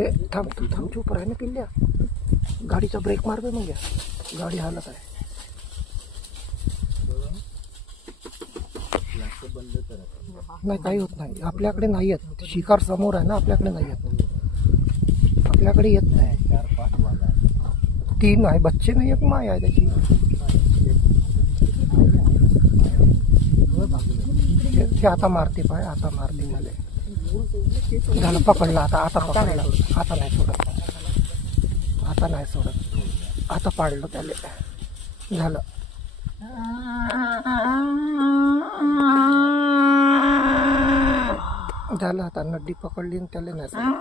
ए थांब तू थांब, चूप राह ना पिल्ल्या. गाडीचा ब्रेक मार बे मग. या गाडी हालत आहे. नाही काही होत नाही, आपल्याकडे नाही येत. शिकार समोर आहे ना, आपल्याकडे नाही येत. आपल्याकडे येत नाही. 3 आहे बच्चे, नाही एक माय आहे त्याची. ते आता मारते पाय, आता मारते मला. झालं पकडला. आता पकडला. आता नाही सोडत, आता नाही सोडत. आता पाडलं त्याले. झालं. झालं आता नड्डी पकडली त्याला नाही सोडत.